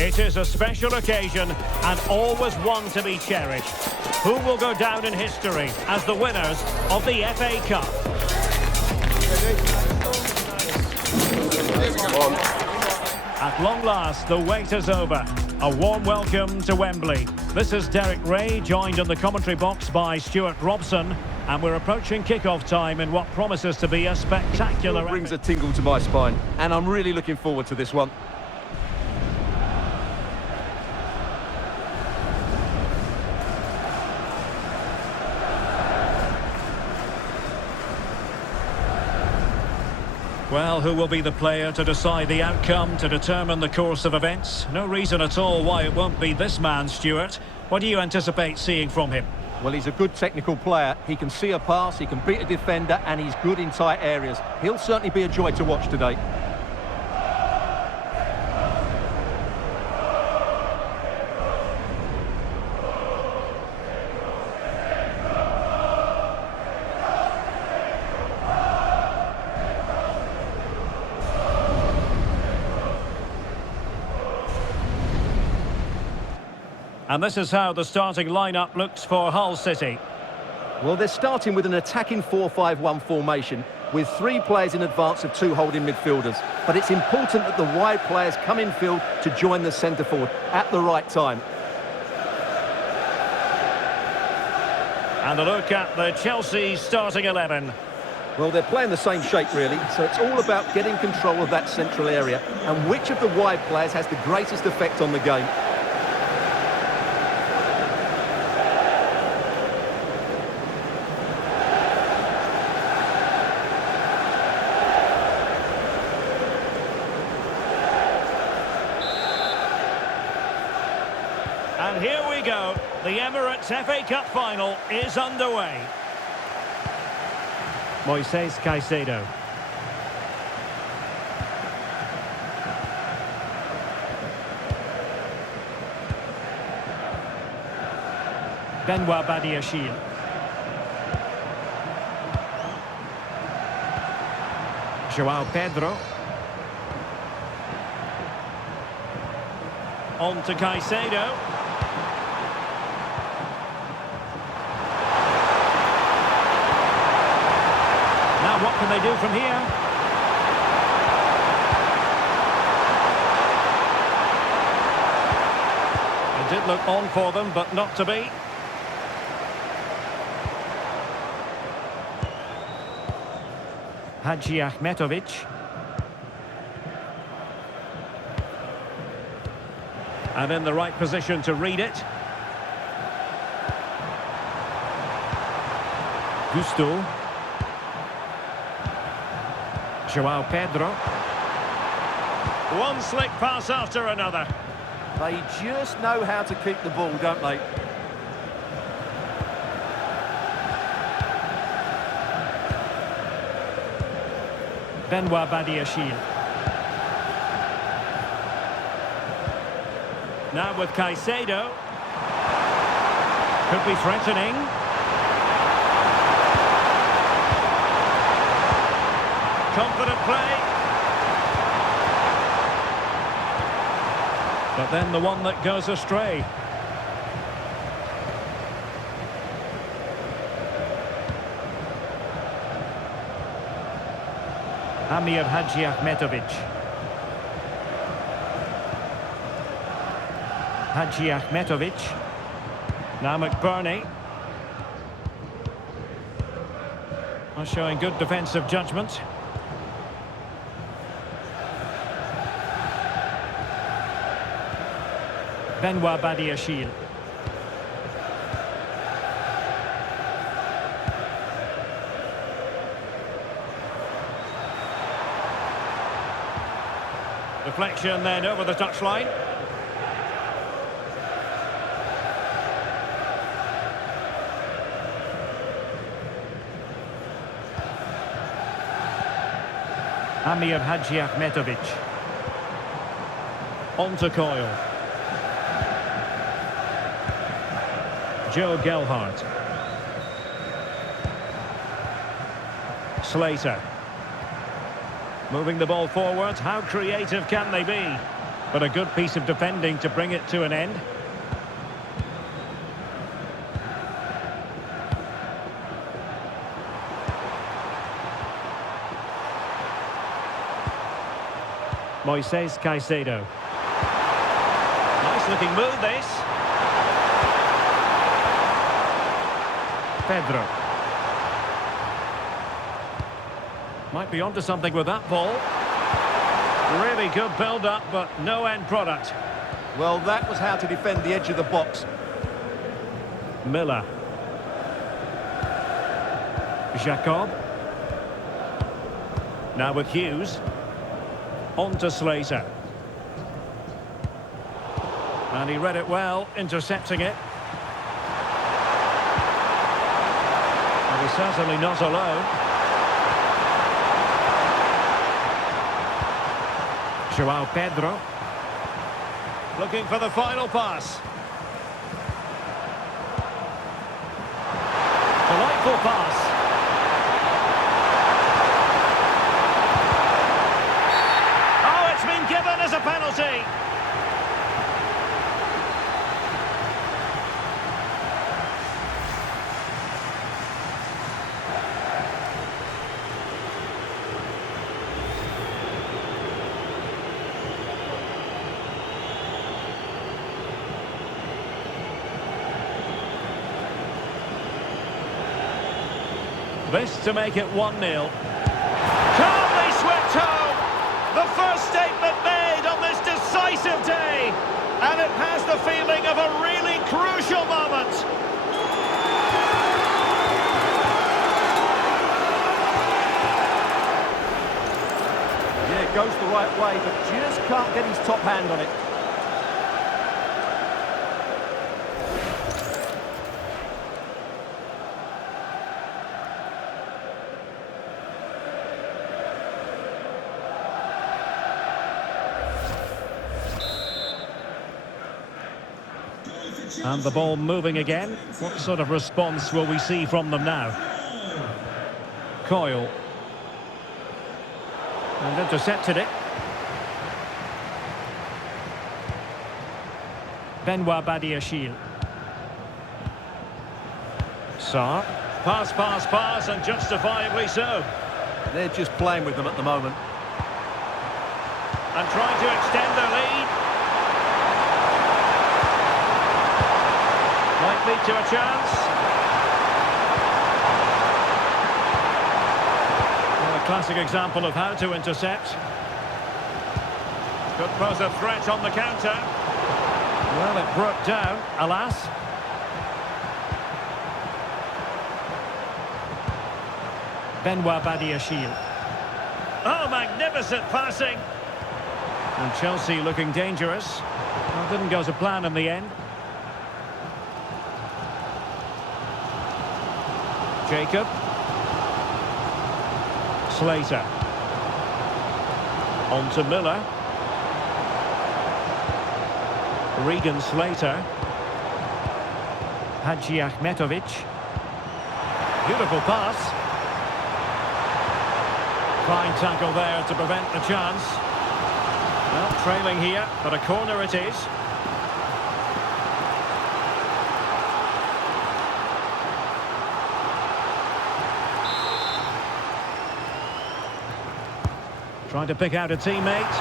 It is a special occasion and always one to be cherished. Who will go down in history as the winners of the FA Cup? At long last, the wait is over. A warm welcome to Wembley. This is Derek Ray, joined in the commentary box by Stuart Robson. And we're approaching kick-off time in what promises to be a spectacular... It brings a tingle to my spine, and I'm really looking forward to this one. Well, who will be the player to decide the outcome, to determine the course of events? No reason at all why it won't be this man, Stuart. What do you anticipate seeing from him? Well, he's a good technical player. He can see a pass, he can beat a defender, and he's good in tight areas. He'll certainly be a joy to watch today. And this is how the starting lineup looks for Hull City. Well, they're starting with an attacking 4-5-1 formation with 3 players in advance of 2 holding midfielders. But it's important that the wide players come in field to join the centre forward at the right time. And a look at the Chelsea starting 11. Well, they're playing the same shape, really, so it's all about getting control of that central area and which of the wide players has the greatest effect on the game. And here we go. The Emirates FA Cup final is underway. Moises Caicedo. Benoit Badiashile. Joao Pedro. On to Caicedo. Now what can they do from here? It did look on for them, but not to be. Hadji Ahmetovic. And in the right position to read it. Gusto. Joao Pedro. One slick pass after another. They just know how to keep the ball, don't they? Benoit Badiashile. Now with Caicedo. Could be threatening. Confident play. But then the one that goes astray. Amir Hadji Ahmetovic. Hadji Ahmetovic. Now McBurnie. Showing good defensive judgment. Benoit Badiashile. Deflection then over the touchline. Amir Hadji Ahmetovic. On to Coyle. Joe Gelhardt. Slater. Moving the ball forward. How creative can they be? But a good piece of defending to bring it to an end. Moises Caicedo. Nice looking move, this. Pedro. Might be onto something with that ball. Really good build-up, but no end product. Well, that was how to defend the edge of the box. Miller. Jacob. Now with Hughes. On to Slater. And he read it well, intercepting it. And he's certainly not alone. Joao Pedro. Looking for the final pass. Delightful pass. Oh, it's been given as a penalty. This to make it 1-0. Calmly swept home! The first statement made on this decisive day! And it has the feeling of a really crucial moment! Yeah, it goes the right way, but just can't get his top hand on it. And the ball moving again. What sort of response will we see from them now? Coyle. And intercepted it. Benoit Badiashile. Sarr. Pass, pass, pass, and justifiably so. They're just playing with them at the moment. And trying to extend their lead. Might lead to a chance. Well, a classic example of how to intercept. Could pose a threat on the counter. Well, it broke down, alas. Benoit Badiashile. Oh, magnificent passing. And Chelsea looking dangerous. Well, didn't go to plan in the end. Jacob. Slater. On to Miller. Regan Slater. Hadji Ahmetovic. Beautiful pass. Fine tackle there to prevent the chance. Well, trailing here, but a corner it is. Trying to pick out a teammate.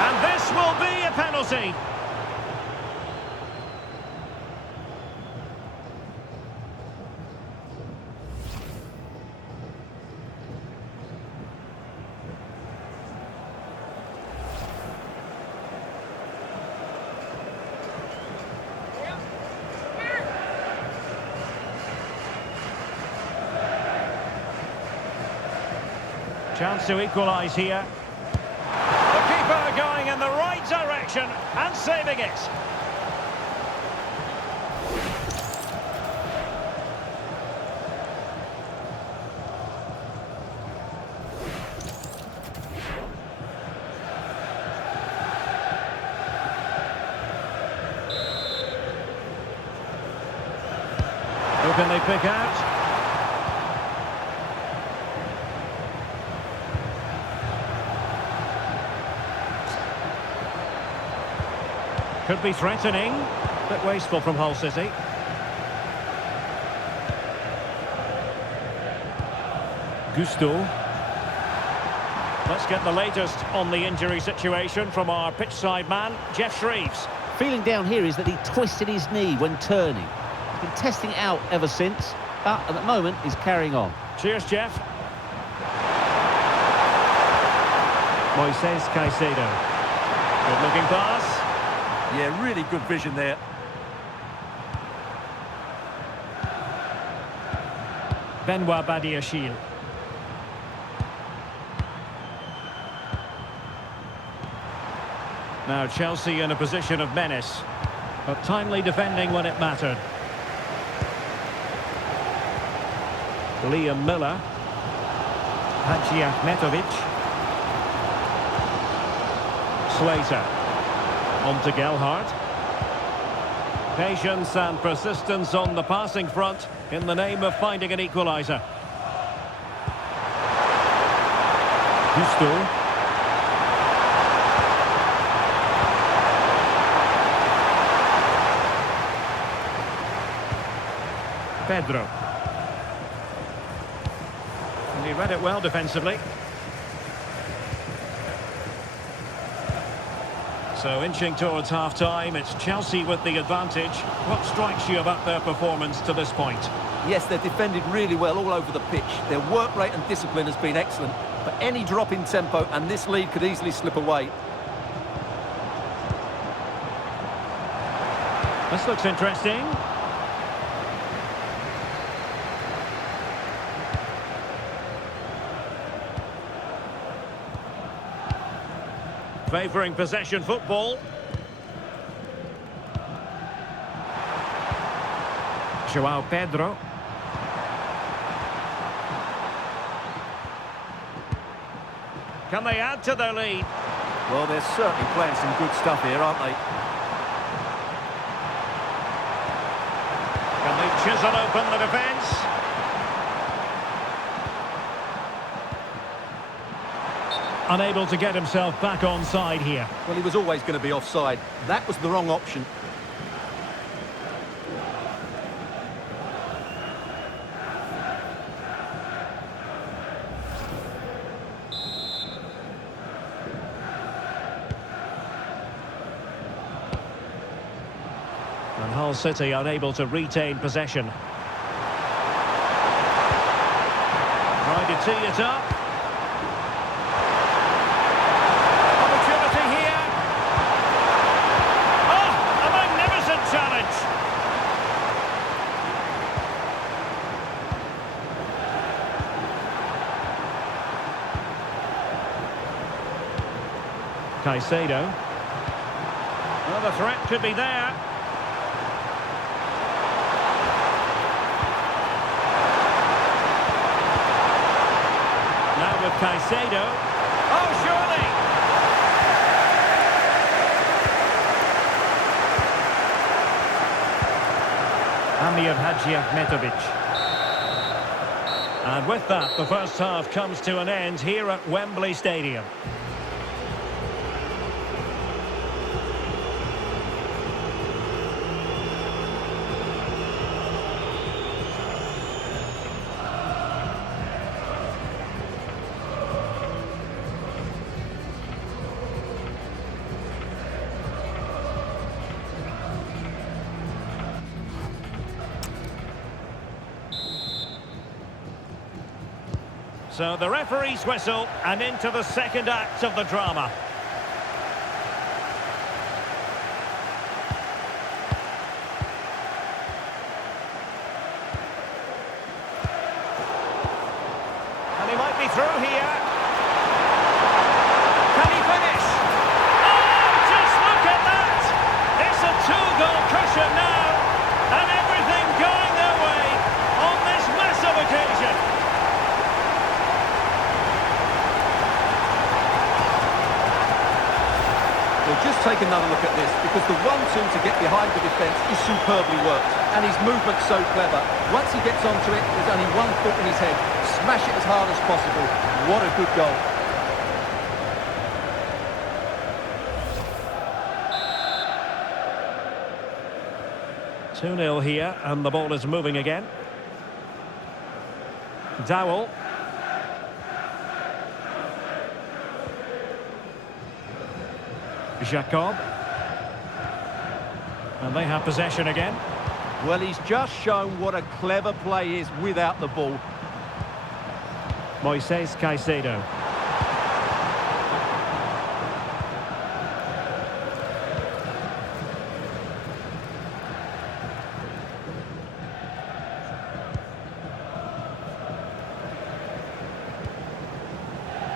And this will be a penalty. Chance to equalise here. The keeper going in the right direction and saving it. Who can they pick out? Could be threatening. Bit wasteful from Hull City. Gusto. Let's get the latest on the injury situation from our pitchside man, Jeff Shreves. Feeling down here is that he twisted his knee when turning. He's been testing it out ever since, but at the moment he's carrying on. Cheers, Jeff. Moises Caicedo. Good-looking pass. Yeah, really good vision there. Benoit Badiashile. Now Chelsea in a position of menace, but timely defending when it mattered. Liam Miller. Hadji Ahmetovic. Slater. On to Gelhardt. Patience and persistence on the passing front in the name of finding an equaliser. Gusto. Pedro. And he read it well defensively. So inching towards half-time, it's Chelsea with the advantage. What strikes you about their performance to this point? Yes, they've defended really well all over the pitch. Their work rate and discipline has been excellent. But any drop in tempo and this lead could easily slip away. This looks interesting. Favouring possession football. João Pedro. Can they add to their lead? Well, they're certainly playing some good stuff here, aren't they? Can they chisel open the defence? Unable to get himself back on side here. Well, he was always going to be offside. That was the wrong option. And Hull City unable to retain possession. Trying to tee it up. Caicedo. Well, the threat could be there. Now with Caicedo. Oh, surely! Amir Hadji Ahmetovic. And with that, the first half comes to an end here at Wembley Stadium. So the referee's whistle and into the second act of the drama. And he might be through here. Can he finish? Oh, just look at that! It's a two-goal cushion now, and everything going their way on this massive occasion. Just take another look at this, because the 1-2 to get behind the defence is superbly worked, and his movement's so clever. Once he gets onto it, there's only one thought in his head: smash it as hard as possible. What a good goal. 2-0 here, and the ball is moving again. Dowell. Jacob. And they have possession again. Well, he's just shown what a clever play is without the ball. Moises Caicedo.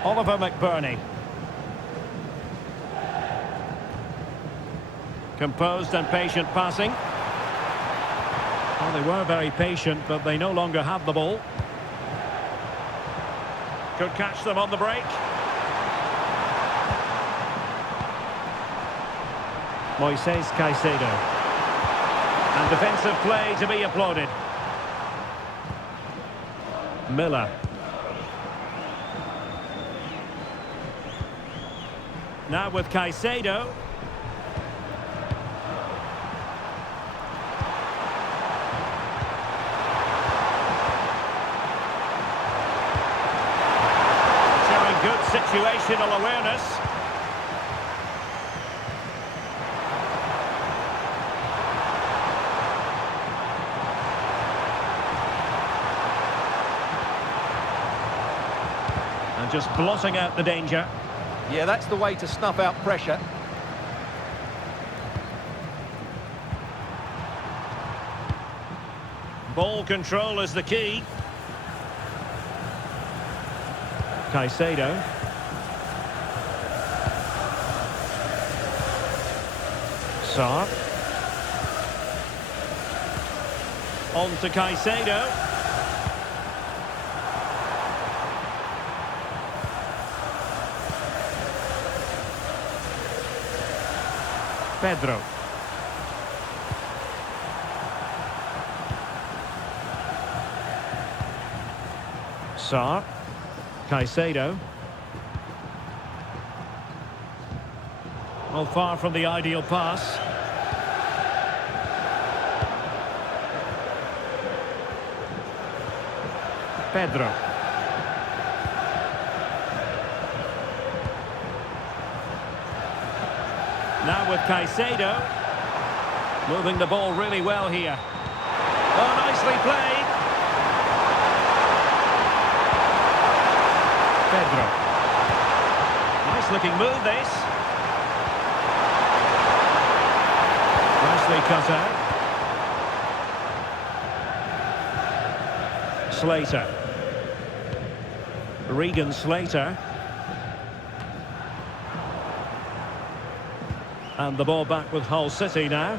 Oli McBurnie. Composed and patient passing. Well, they were very patient, but they no longer have the ball. Could catch them on the break. Moises Caicedo. And defensive play to be applauded. Miller. Now with Caicedo. Showing good situational awareness. And just blotting out the danger. Yeah, that's the way to snuff out pressure. Ball control is the key. Caicedo. Sarr. On to Caicedo. Pedro. Sarr. Caicedo. Well, far from the ideal pass. Pedro. Now with Caicedo. Moving the ball really well here. Oh, nicely played. Pedro. Nice looking move, this. Nicely cut out. Slater. Regan Slater. And the ball back with Hull City now.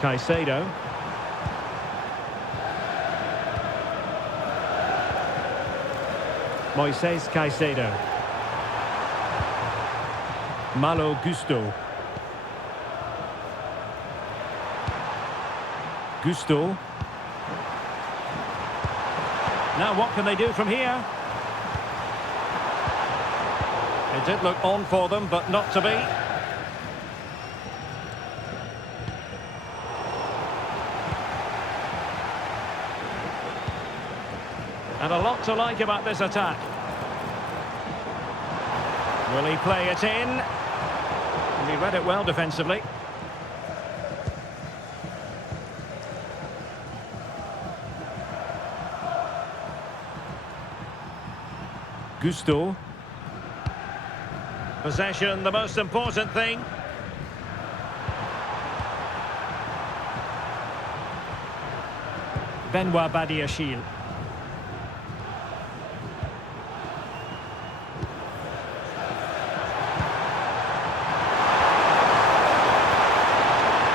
Caicedo. Moises Caicedo. Malo Gusto. Gusto. Now what can they do from here? It did look on for them, but not to be. And a lot to like about this attack. Will he play it in? And he read it well defensively. Gusto. Possession, the most important thing. Benoit Badiashile.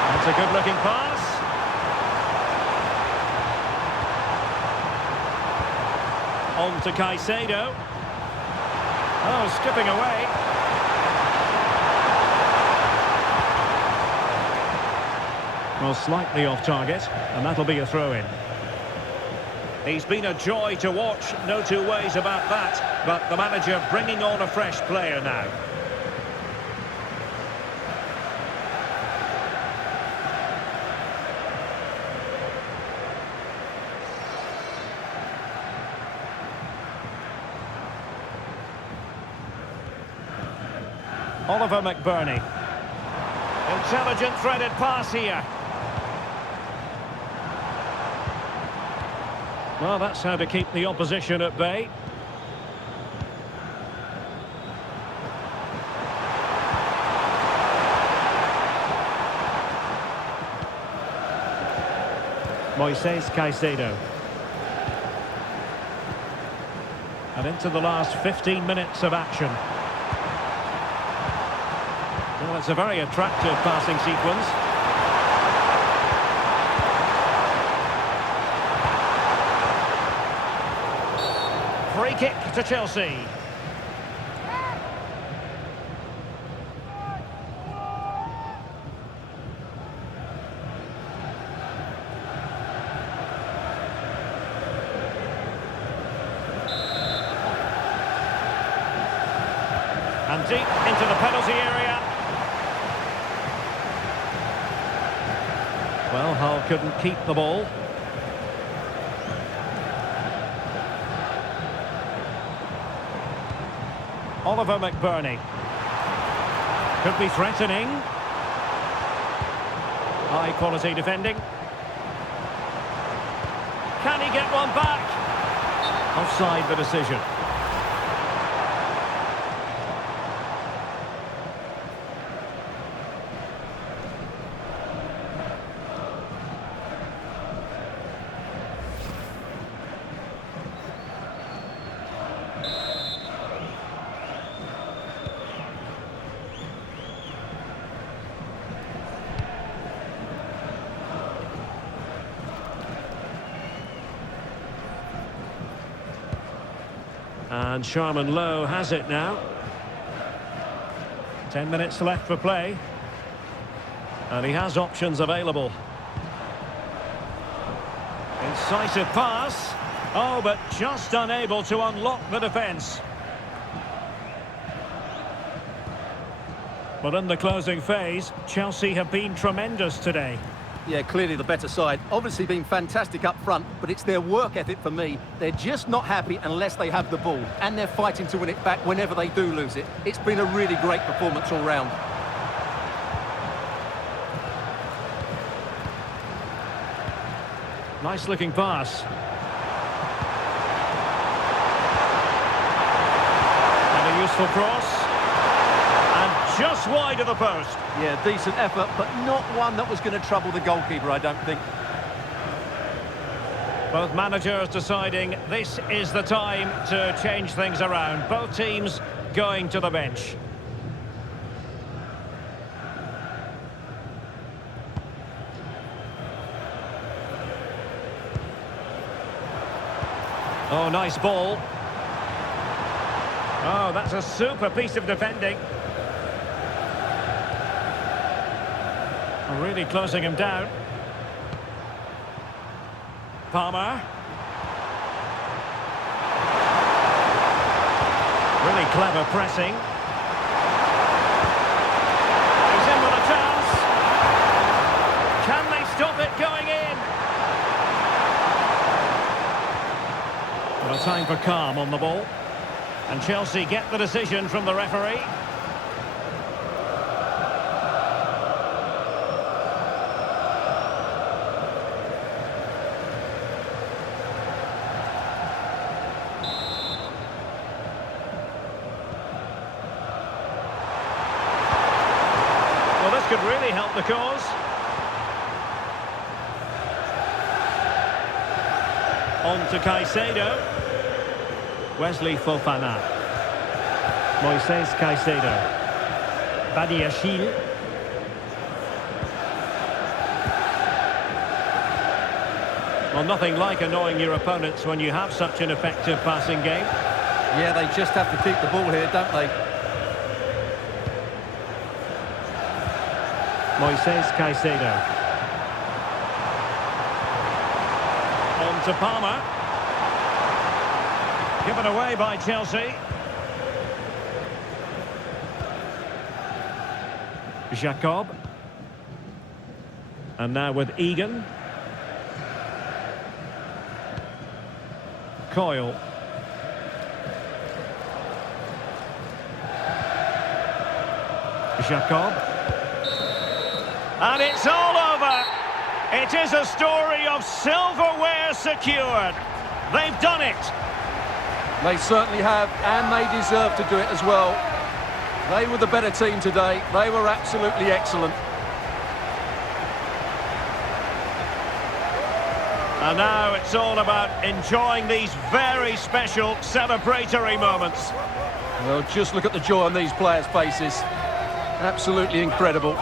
That's a good-looking pass. On to Caicedo. Oh, skipping away. Well, slightly off target, and that'll be a throw-in. He's been a joy to watch, no two ways about that. But the manager bringing on a fresh player now. Oli McBurnie. Intelligent threaded pass here. Well, that's how to keep the opposition at bay. Moises Caicedo. And into the last 15 minutes of action. Well, it's a very attractive passing sequence. Free kick to Chelsea. And deep into the penalty area. Well, Hull couldn't keep the ball. Oli McBurnie. Could be threatening. High quality defending. Can he get one back? Offside the decision. And Sharman Lowe has it now. 10 minutes left for play. And he has options available. Incisive pass. Oh, but just unable to unlock the defence. But in the closing phase, Chelsea have been tremendous today. Yeah, clearly the better side. Obviously been fantastic up front, but it's their work ethic for me. They're just not happy unless they have the ball, and they're fighting to win it back whenever they do lose it. It's been a really great performance all round. Nice looking pass. And a useful cross. Just wide of the post. Yeah, decent effort, but not one that was going to trouble the goalkeeper, I don't think. Both managers deciding this is the time to change things around. Both teams going to the bench. Oh, nice ball. Oh, that's a super piece of defending. Really closing him down. Palmer. Really clever pressing. He's in with a chance. Can they stop it going in? Well, a time for calm on the ball. And Chelsea get the decision from the referee. Could really help the cause. On to Caicedo. Wesley Fofana. Moises Caicedo. Badiashile. Well, nothing like annoying your opponents when you have such an effective passing game. Yeah, they just have to keep the ball here, don't they? Moises Caicedo. to Palmer. Given away by Chelsea. Jacob. And now with Egan. Coyle. Jacob. And it's all over. It is a story of silverware secured. They've done it. They certainly have, and they deserve to do it as well. They were the better team today. They were absolutely excellent. And now it's all about enjoying these very special celebratory moments. Well, just look at the joy on these players' faces. Absolutely incredible.